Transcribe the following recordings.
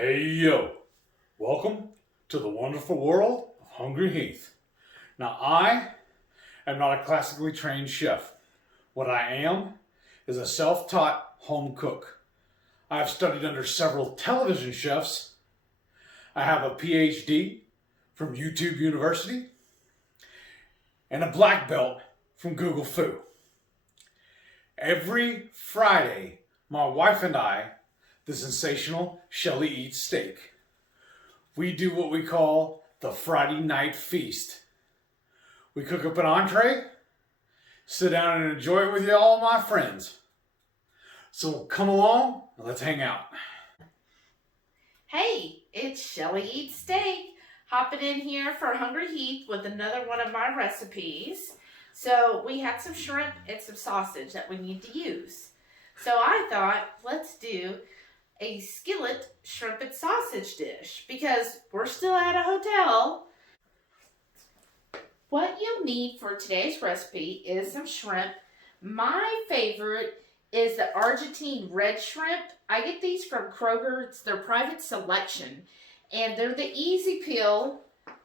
Hey yo, welcome to the wonderful world of Hungry Heath. Now I am not a classically trained chef. What I am is a self-taught home cook. I have studied under several television chefs. I have a PhD from YouTube University and a black belt from Google Fu. Every Friday, my wife and I, the sensational Shelly, eats steak. We do what we call the Friday night feast. We cook up an entree, sit down and enjoy it with you all my friends. So come along and let's hang out. Hey, it's Shelly Eats Steak, hopping in here for Hungry Heath with another one of my recipes. So we had some shrimp and some sausage that we need to use. So I thought, let's do a skillet shrimp and sausage dish because we're still at a hotel. What you'll need for today's recipe is some shrimp. My favorite is the Argentine red shrimp. I get these from Kroger. It's their private selection. And they're the easy peel,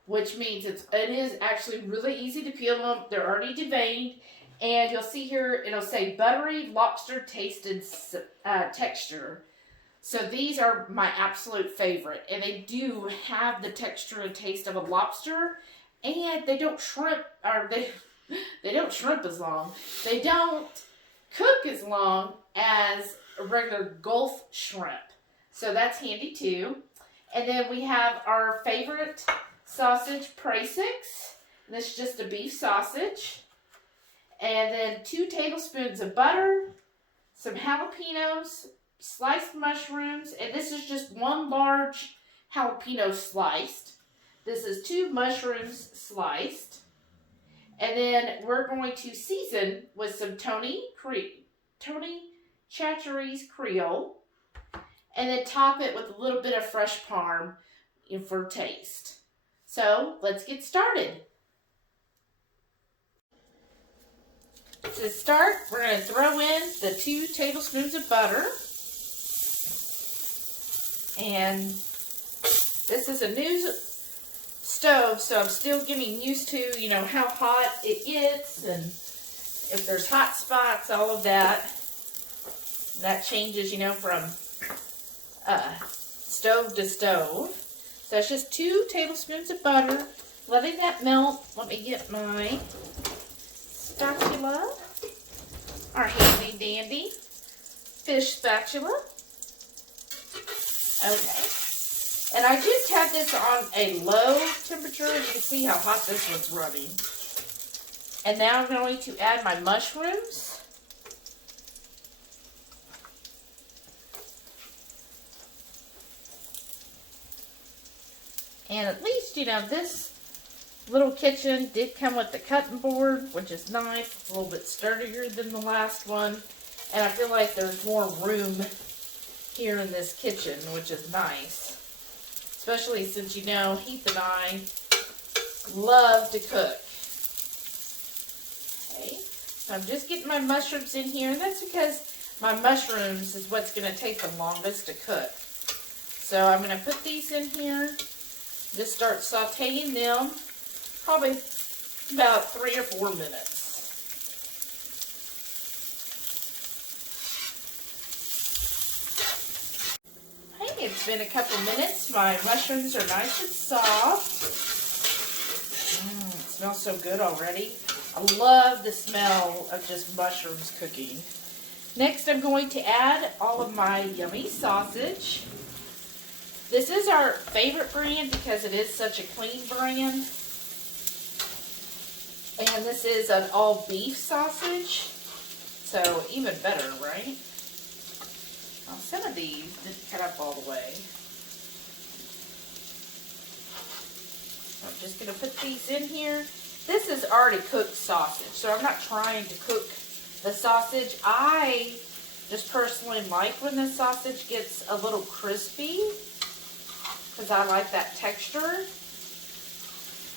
which means it is actually really easy to peel them. They're already deveined. And you'll see here, it'll say buttery lobster tasted texture. So these are my absolute favorite. And they do have the texture and taste of a lobster. And they don't shrimp, or they don't shrimp as long. They don't cook as long as a regular Gulf shrimp. So that's handy too. And then we have our favorite sausage, Prasix. This is just a beef sausage. And then 2 tablespoons of butter, some jalapenos, sliced mushrooms, and this is just 1 large jalapeno sliced. This is 2 mushrooms sliced. And then we're going to season with some Tony Chachere's Creole. And then top it with a little bit of fresh parm for taste. So let's get started. To start, we're going to throw in the 2 tablespoons of butter. And this is a new stove, so I'm still getting used to, how hot it gets and if there's hot spots, all of that. That changes, from stove to stove. So it's just 2 tablespoons of butter. Letting that melt. Let me get my spatula, our handy dandy fish spatula. Okay. And I just had this on a low temperature. You can see how hot this one's running. And now I'm going to add my mushrooms. And at least, this little kitchen did come with the cutting board, which is nice. A little bit sturdier than the last one. And I feel like there's more room here in this kitchen, which is nice. Especially since, Heath and I love to cook. Okay, so I'm just getting my mushrooms in here. And that's because my mushrooms is what's going to take the longest to cook. So I'm going to put these in here. Just start sauteing them. Probably about 3 or 4 minutes. Hey, it's been a couple minutes. My mushrooms are nice and soft. It smells so good already. I love the smell of just mushrooms cooking. Next, I'm going to add all of my yummy sausage. This is our favorite brand because it is such a clean brand. And this is an all beef sausage. So even better, right? Well, some of these didn't cut up all the way. So I'm just going to put these in here. This is already cooked sausage, so I'm not trying to cook the sausage. I just personally like when the sausage gets a little crispy because I like that texture.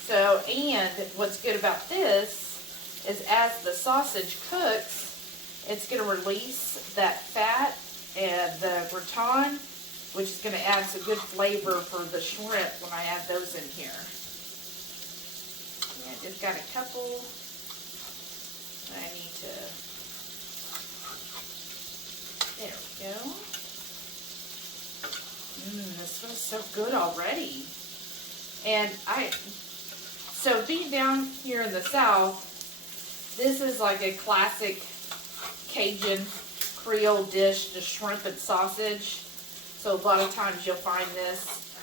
So, and what's good about this is as the sausage cooks, it's going to release that fat and the gratin which is going to add some good flavor for the shrimp when I add those in here. Yeah, just got a couple. I need to, there we go. This smells so good already. And so being down here in the South, this is like a classic Cajun Creole dish, the shrimp and sausage. So a lot of times you'll find this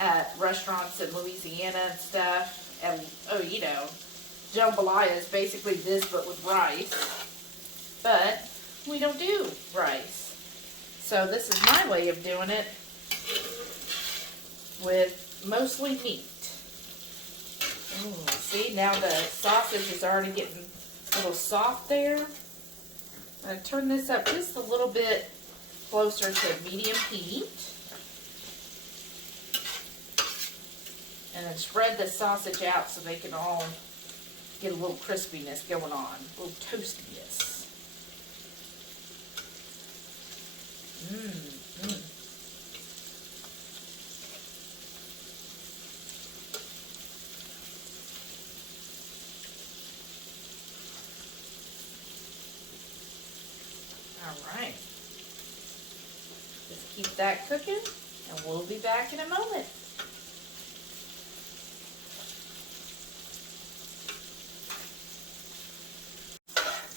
at restaurants in Louisiana and stuff. And, oh, you know, jambalaya is basically this but with rice. But we don't do rice. So this is my way of doing it with mostly meat. Ooh, see, now the sausage is already getting a little soft there. I'm going to turn this up just a little bit closer to medium heat. And then spread the sausage out so they can all get a little crispiness going on, a little toastiness. Alright, just keep that cooking and we'll be back in a moment.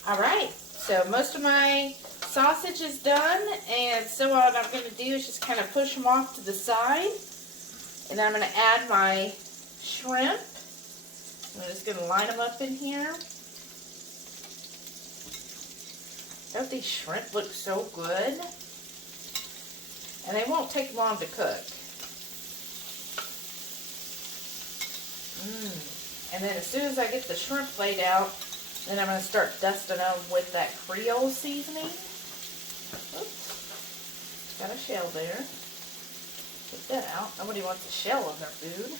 Alright, so most of my sausage is done, and so what I'm going to do is just kind of push them off to the side, and then I'm going to add my shrimp. I'm just going to line them up in here. Don't these shrimp look so good? And they won't take long to cook. And then as soon as I get the shrimp laid out, then I'm going to start dusting them with that Creole seasoning. Oops. Got a shell there. Get that out. Nobody wants a shell in their food.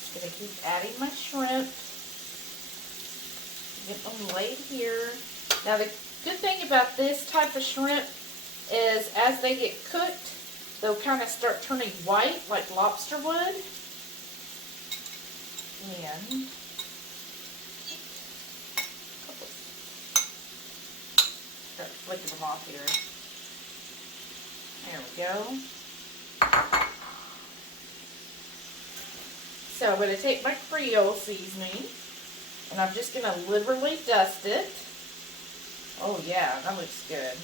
Just going to keep adding my shrimp. Get them laid here. Now the good thing about this type of shrimp is as they get cooked, they'll kind of start turning white like lobster would. And start flicking them off here. There we go. So I'm going to take my Creole seasoning, and I'm just going to liberally dust it. Oh yeah, that looks good.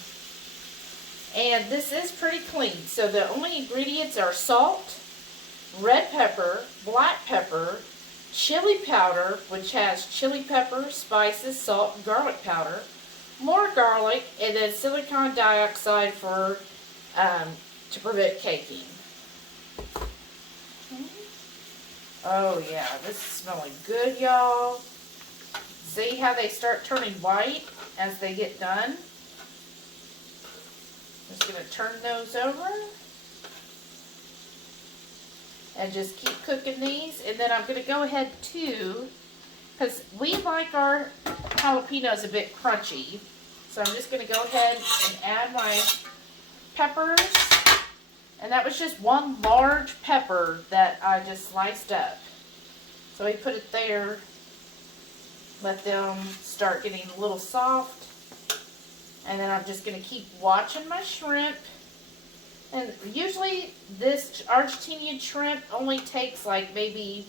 And this is pretty clean. So the only ingredients are salt, red pepper, black pepper, chili powder, which has chili pepper, spices, salt, and garlic powder, more garlic, and then silicon dioxide for to prevent caking. Oh yeah, this is smelling good, y'all. See how they start turning white as they get done? Just going to turn those over. And just keep cooking these. And then I'm going to go ahead too, because we like our jalapenos a bit crunchy. So I'm just going to go ahead and add my peppers. And that was just one large pepper that I just sliced up. So we put it there. Let them start getting a little soft. And then I'm just going to keep watching my shrimp. And usually this Argentinian shrimp only takes like maybe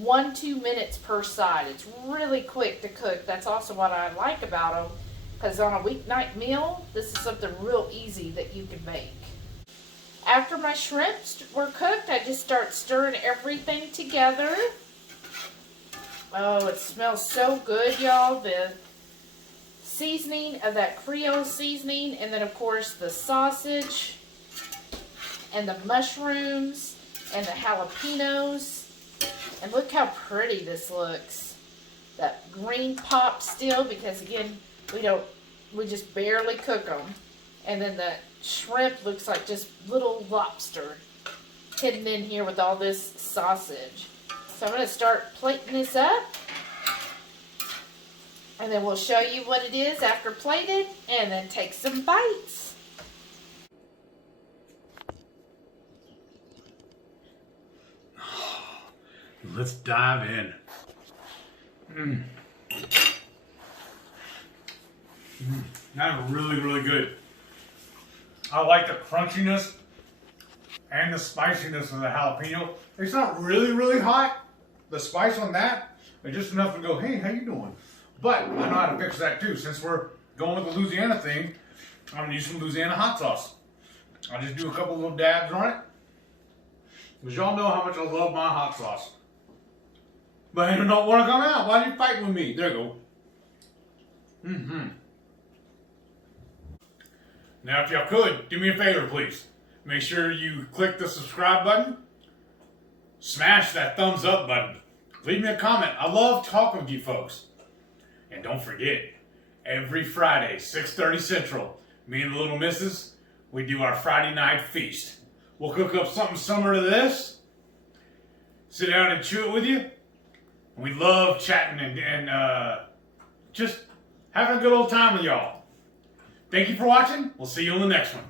1-2 minutes per side. It's really quick to cook. That's also what I like about them. Because on a weeknight meal, this is something real easy that you can make. After my shrimps were cooked, I just start stirring everything together. Oh, it smells so good, y'all. The seasoning of that Creole seasoning, and then of course the sausage and the mushrooms and the jalapenos. And look how pretty this looks. That green pop still, because again, we just barely cook them. And then the shrimp looks like just little lobster hidden in here with all this sausage. So I'm going to start plating this up. And then we'll show you what it is after plated and then take some bites. Let's dive in. That's really, really good. I like the crunchiness and the spiciness of the jalapeno. It's not really, really hot. The spice on that is just enough to go, hey, how you doing? But I know how to fix that too. Since we're going with the Louisiana thing, I'm gonna use some Louisiana hot sauce. I'll just do a couple little dabs on it. Because y'all know how much I love my hot sauce. But you don't want to come out. Why are you fighting with me? There you go. Now, if y'all could, do me a favor, please. Make sure you click the subscribe button. Smash that thumbs up button. Leave me a comment. I love talking with you folks. And don't forget, every Friday, 6:30 Central, me and the little missus, we do our Friday night feast. We'll cook up something similar to this. Sit down and chew it with you. We love chatting and just having a good old time with y'all. Thank you for watching. We'll see you on the next one.